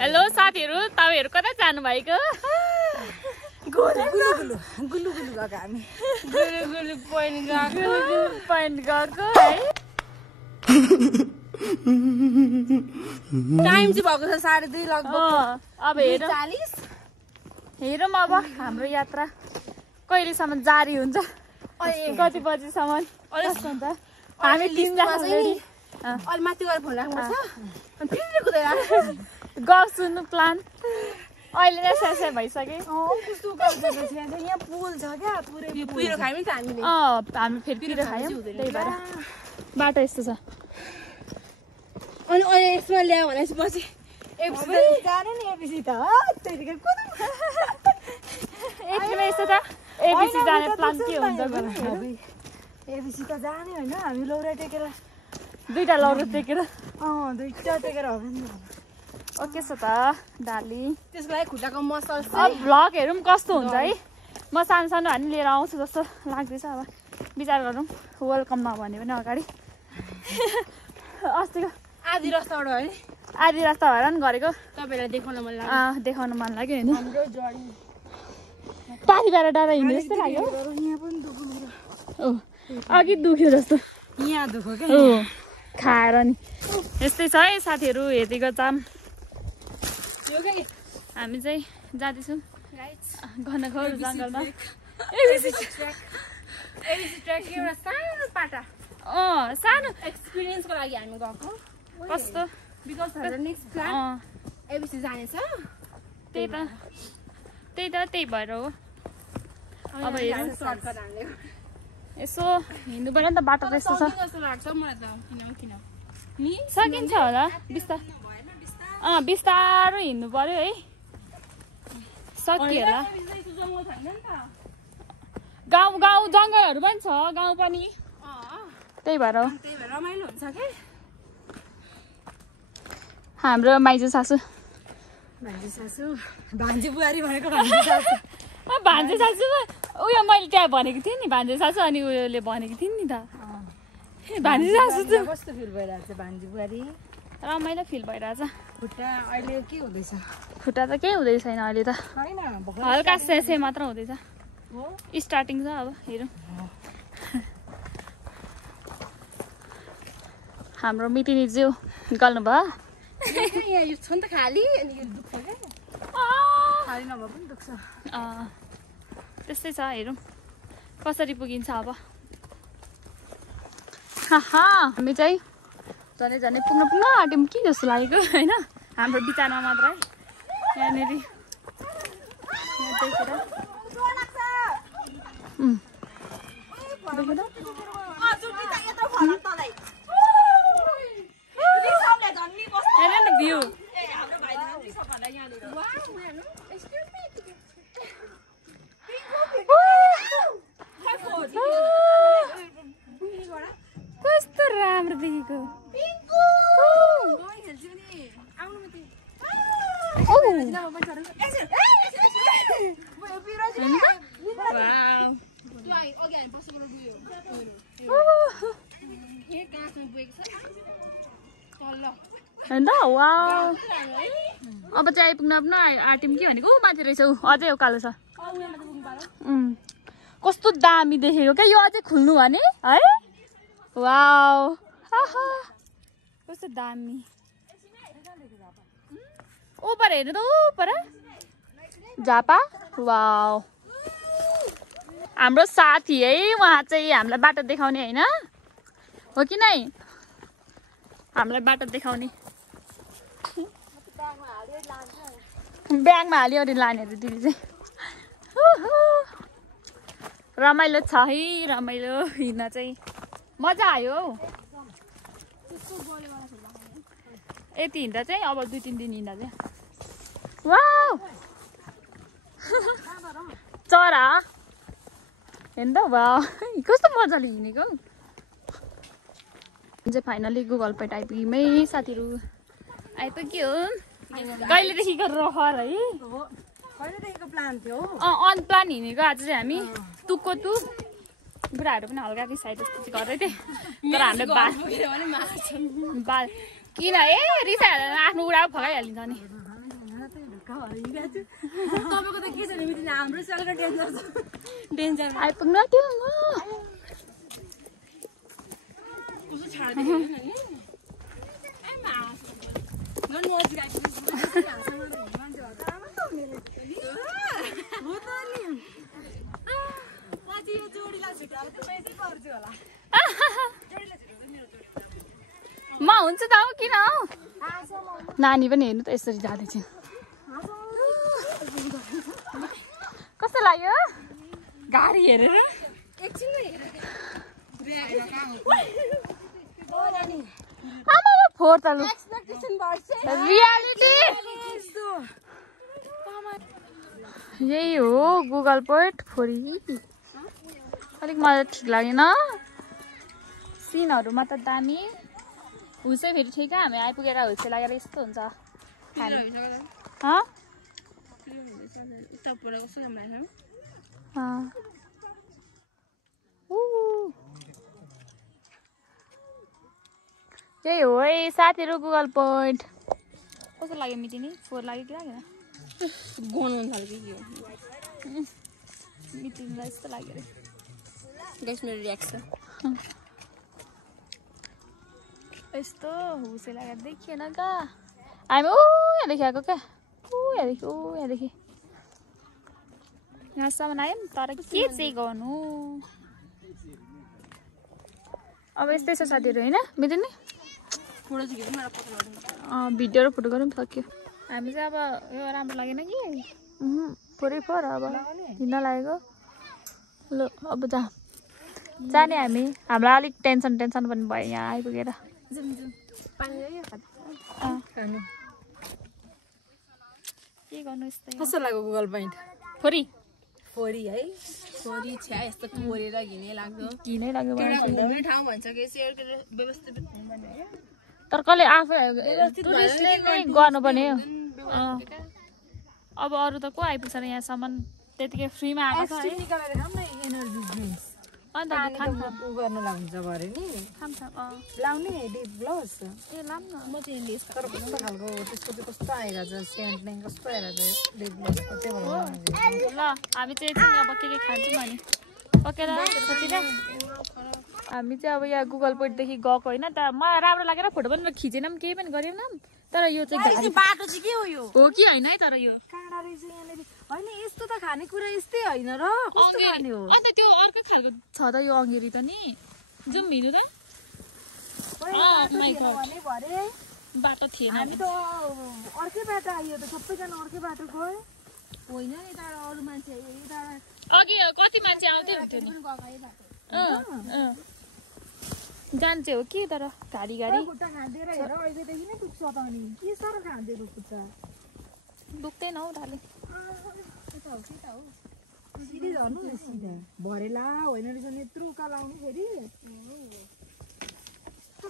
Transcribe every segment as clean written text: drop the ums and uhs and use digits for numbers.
Hello साथीहरु, तपाईहरु कता जानु भएको? गुलु गुलु गएको हामी। गुलु पोइन्ट गएको है। टाइम चाहिँ भएको छ 2:30 लगभग। अब हेरौँ अब हाम्रो यात्रा कहिलेसम्म जारी हुन्छ। कति बजीसम्म हुन्छ? हामी 3 जना अलि माथि गएर फोन राख्नुपर्छ अनि फेरि कुदेर गफ सुन्नु प्लान अहिले नै सेसे भइसक्यो। कस्तो कल्चर यहाँ पुल छ क्या पुरै पिरो खायौँ नि त हामीले। हामी फेरि पिरो खायौँ त्यही भएर बाटो यस्तो छ। अनि अहिले यसमा ल्यायो भनेपछि पछि एबिसी जाने नि एबिसी त त्यतिकै कुदौँ। यतिमै यस्तो त एबिसी जाने प्लान के हुन्छ भने एबिसी त जाने होइन हामी लौरा टेकेर दुईटा लौरो टेकेर दुईटा टेकेर हो नि। ओके छ त डाली। त्यसको लागि खुट्टाको मसल अब भ्लगहरू पनि कस्तो हुन्छ है। म सानो सानो हामी लिएर आउँछु जस्तो लाग्दैछ। अब विचार गरौँ वेलकम नभने पनि अगाडि अस्तिको आधी रास्ताबाट हो नि आधी रास्ता भएर नि गरेको तपाईँलाई देखाउन मन लाग्यो। देखाउन मन लाग्यो होइन। हाम्रो जडी पारिबाट डाँडा हिँड्ने जस्तो लाग्यो। यहाँ पनि दुख्यो मेरो। अघि दुख्यो जस्तो यहाँ दुख्यो क्या खाएर नि। यस्तै छ है साथीहरू, हेर्दैको चाम। हामी चाहिँ जाँदैछौँ घनघोर जङ्गलमा। एबिसी ट्र्याक एउटा सानो पाटा सानो एक्सपिरियन्सको लागि हामी गएको। कस्तो बिकज हाम्रो नेक्स्ट प्लान एबिसी जाने छ। त्यही भएर हो। अब हेरौँ सर्टकट हामीले यसो हिँड्नु पर्यो नि त, बाटो त यस्तो छ। कस्तो लाग्छ मलाई त किन नि सकिन्छ होला बिस्तारो हिँड्नु पर्यो है। सकियो होला। गाउँ जङ्गलहरू पनि छ, गाउँ पनि त्यही भएर हो। रमाइलो हुन्छ कि हाम्रो माइजू सासू भान्जी बुहारी भनेको भान्जे सासू उयो मैले त्यहाँ भनेको थिएँ नि भान्जे सासू, अनि उयोले भनेको थिएँ नि त भान्जे सासू चाहिँ कस्तो फिल भइरहेको छ भान्जी बुहारी? रमाइलो फिल भइरहेछ। खुट्टा अहिले के हुँदैछ? खुट्टा त केही हुँदै छैन अहिले त, हल्का सेसे मात्र हुँदैछ। स्टार्टिङ छ अब हेरौँ। हाम्रो मिटिनीज्यू निकाल्नु भयो। यहाँ यो छ नि त खाली अनि यो दुख्छ क्या खाली नभए पनि दुख्छ। त्यस्तै छ हेरौँ कसरी पुगिन्छ अब। हामी चाहिँ झनै पुग्न आँट्यौँ कि जस्तो लागेको होइन। हाम्रो विचारमा मात्र है। यहाँनिर यहाँ देखेर हेर न भ्यू। कस्तो राम्रो देखेको। अब चाहिँ आइपुग्न पनि आँट्यौँ कि भनेको माथि रहेछ। अझै उकालो छ। कस्तो दामी देखेको क्या यो। अझै खुल्नु भने है। वाउ कस्तो दामी। ऊपर हेर्नु त ऊपर झापा। वाउ हाम्रो साथी है उहाँ चाहिँ हामीलाई बाटो देखाउने होइन हो कि नै? हामीलाई बाटो देखाउने ब्यागमा हाल्यो अरे लाने अरे दिदी चाहिँ। रमाइलो छ है, रमाइलो हिँड्न चाहिँ मजा आयो हौ। यति हिँड्दा चाहिँ अब 2-3 दिन हिँड्दा चाहिँ वाउ चरा हेर्दा वाउ कस्तो मजाले हिँडेको। चाहिँ फाइनली गुगल पेट आइपुग्यौँ है साथीहरू। आइपुग्यो कहिलेदेखिको रहर है। कहिलेदेखिको प्लान थियो? अनप्लान हिँडेको आज चाहिँ हामी तुकको तु बुढाहरू पनि हल्का रिसाइ जस्तो चाहिँ गर्दै थिएँ। तर हामीले बाल किन रिसाइहाल्दा आफ्नो बुढा फगाइहालिन्छ नि। चाहिँ ढुक्क भएर हिँडेको छु तपाईँको त के छ नि मिटिङ हाम्रो सेलको डेन्जर छ डेन्जर आइपुग्नु त्यो कस्तो छाड्दै नि गन आज मान्छे हो त आमा त मेरो हो त नि पछि यो जोडीलाई छुट्याएर त पैसै पर्छ होला जोडीलाई छुट्याउँदा मेरो जोडी म हुन्छ त हो किन हौ नानी पनि हेर्नु त यसरी जाँदैछ कस्तो लाग्यो गाडी हेरेर एकछिन आमा फोर चालु एक्सपेक्टेसन बढ्छ रियालिटी यही हो गुगल पोइन्ट फोरी अलिक मलाई ठिक लागेन सिनहरूमा त दामी हुसै फेरि ठिक हामी आइपुगेर हुसे लागेर यस्तो हुन्छ यही हो है साथीहरू गुगल पोइन्ट कस्तो लाग्यो मिति नि फोर लाग्यो कि लागेन गनाउनु थाल्यो के हो मिटिङलाई यस्तो लाग्यो अरे गाइस मेरो रियाक्सन यस्तो हुसे लागेर देखिएन का हामी यहाँदेखि आएको क्या यहाँदेखि यहाँसम्म आयो नि तर के चाहिँ गर्नु अब यस्तै छ साथीहरू होइन मिटिङ नि भिडियो र फोटो गर्नु पनि सक्यो हामी चाहिँ अब यो राम्रो लागेन कि पुरै फोर अब हिँड्न लागेको ल अब जाने हामी हामीलाई अलिक टेन्सन पनि भयो यहाँ आइपुगेर के गर्नु यस्तै कस्तो लाग्यो गुगल पोइन्ट फोरी फोरी है फोरी छ्या यस्तो फोरेर घिनै लाग्दो घिनै लाग्यो घुम्ने ठाउँ भन्छ कि व्यवस्थित तर कसले आफै टुरिस्टले नै गर्नुपर्ने हो अब अरू त को आइपुग्छ र यहाँसम्म त्यतिकै फ्रीमा आएको छ निकालेर खाम न एनर्जी ड्रिङ्क्स अन्त उ गर्नु लाग्छ भरे नि लाउने डिप ग्लोभ्स ए लाम न म चाहिँ लिस्ट तर कस्तो खालको त्यसको चाहिँ कस्तो आएको छ सेन्ट नै कस्तो आएर चाहिँ डिप ग्लोभ्स कतै भन्नु ल हामी चाहिँ एकछिन अब के खान्छौँ अनि पकेर हामी चाहिँ अब यहाँ गुगल पोइन्टदेखि गएको होइन त मलाई राम्रो लागेर फोटो पनि खिचेनौँ केही पनि गरेनौँ तर यो चाहिँ बाटो चाहिँ के हो यो हो कि होइन है तर यो काँडा रहेछ यहाँनिर होइन यस्तो त खानेकुरा यस्तै होइन र कस्तो खाने हो अन्त त्यो अर्कै खालको छ त यो अङ्गेरी त नि जाउँ हिँड्नु त बाटो थिएन हामी त अर्कै बाटो आयो त सबैजना अर्कै बाटो गयो होइन यता अरू मान्छे अघि कति मान्छे आउँदै हुन्थ्यो नि जान्छे हो कि तर घारी खुट्टा खाँदेर हेर अहिलेदेखि नै दुख्छ त अनि के साह्रो खाँदेको खुट्टा दुख्दैन हौ डाले सिधै झर्नु न सिधा भरेला होइन रहेछ नि यत्रो उकालो आउनु फेरि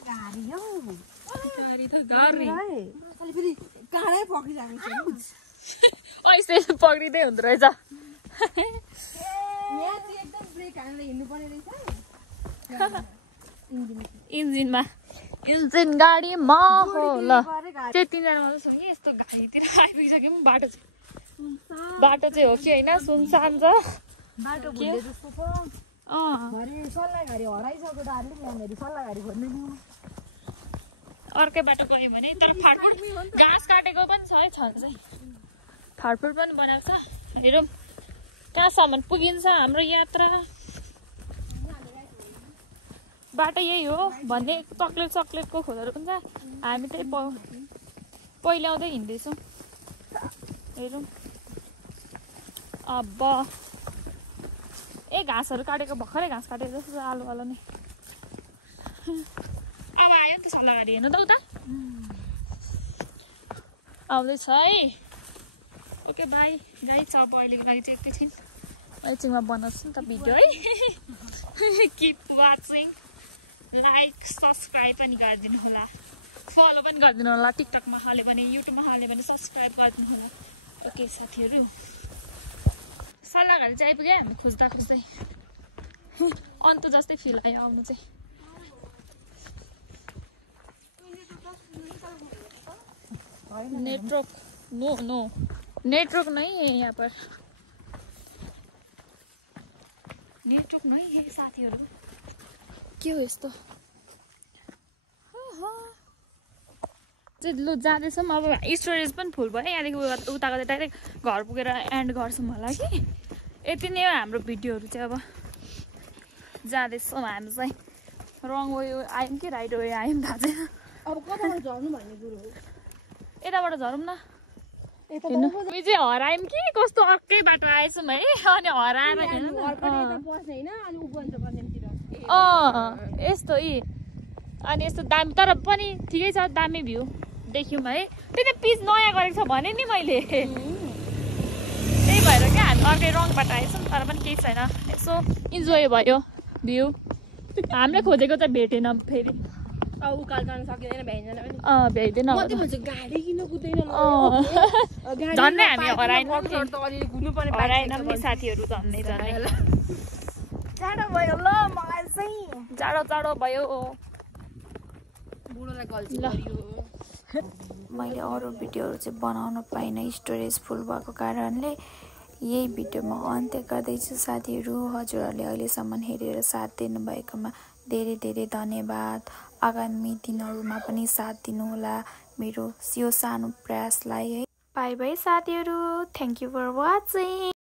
गाडी हौ गाडी त गाडी अहिले फेरि काँडै पक्रिजानु ऐसे पक्रिँदै हुँदो रहेछ यहाँ चाहिँ एकदम ब्रेक हालेर हिँड्नुपर्ने रहेछ इन्जिनमा इन्जिन गाडीमा हो ल त्यो तिनजना मात्रै छ कि यस्तो घाइतिर आइपुगिसक्यौँ बाटो चाहिँ हो कि होइन सुनसान छ बाटो भुले जस्तो छ घरि सल्लाह घरि हराइसक्यो डार्लिङ यहाँनिर सल्लाह घरि खोज्नु अर्कै बाटो गयो भने तर फाटफुट घाँस काटेको पनि छ है छ चाहिँ फाटफुट पनि बनाएको छ हेरौँ कहाँसम्म पुगिन्छ हाम्रो यात्रा बाटो यही हो भन्ने चक्लेटको खोजहरू पनि छ हामी त्यही पहिल्याउँदै हिँड्दैछौँ हेरौँ अब घाँसहरू काटेको भर्खरै घाँस काटेको जस्तो छ आलु नै अब आयो नि त सल्लाहगाडी हेर्नु त उता आउँदैछ है ओके बाई गाई छ अब अहिलेको लागि चाहिँ एकैछिन एकछिनमा बनाउँछु नि त भिडियो है किप वाचिङ लाइक सब्सक्राइब पनि गरिदिनु होला फलो पनि गरिदिनु होला टिकटकमा हाल्यो भने युट्युबमा हाल्यो भने सब्सक्राइब गरिदिनु होला ओके साथीहरू सल्लाहगाडी चाहिँ आइपुग्यो हामी खोज्दा अन्त जस्तै फिल आयो आउनु चाहिँ नेटवर्क नो नो नेटवर्क नहीं है यहाँ पर नेटवर्क नहीं है साथीहरू के हो यस्तो चाहिँ लु जाँदैछौँ अब स्टोरेज पनि फुल भयो यहाँदेखि उताको चाहिँ डाइरेक्ट घर पुगेर एन्ड गर्छौँ होला कि यति नै हो हाम्रो भिडियोहरू चाहिँ अब जाँदैछौँ हामी चाहिँ रङ वे आयौँ कि राइट वे आयौँ थाहा छैन अब कताबाट झर्नु भन्ने कुरो हो यताबाट झरौँ न हामी चाहिँ हरायौँ कि कस्तो अर्कै बाटो आएछौँ है अनि हराएर यस्तो अनि यस्तो दामी तर पनि ठिकै छ दामी भ्यू देख्यौँ है त्यही त पिच नयाँ गरेको छ भने नि मैले त्यही भएर क्या हामी अर्कै रङ बाटो आएछौँ तर पनि केही छैन यसो इन्जोय भयो भ्यू हामीले खोजेको चाहिँ भेटेन फेरि अब उकाल जान सकिँदैन भ्याइँदैन गाडी किन कुदैन झन्डै हामी हराएनौँ नि साथीहरू झन्डै जाडो भयो ल मलाई चाहिँ जाडो भयो बुढोलाई गल्ती गरियो मैले अरू भिडियोहरू चाहिँ बनाउन पाइनँ स्टोरेज फुल भएको कारणले यही भिडियोमा अन्त्य गर्दैछु साथीहरू हजुरहरूले अहिलेसम्म हेरेर साथ दिनुभएकोमा धेरै धेरै धन्यवाद आगामी दिनहरूमा पनि साथ दिनुहोला मेरो यो सानो प्रयासलाई है बाई बाई साथीहरू थ्याङ्क यू फर वाचिङ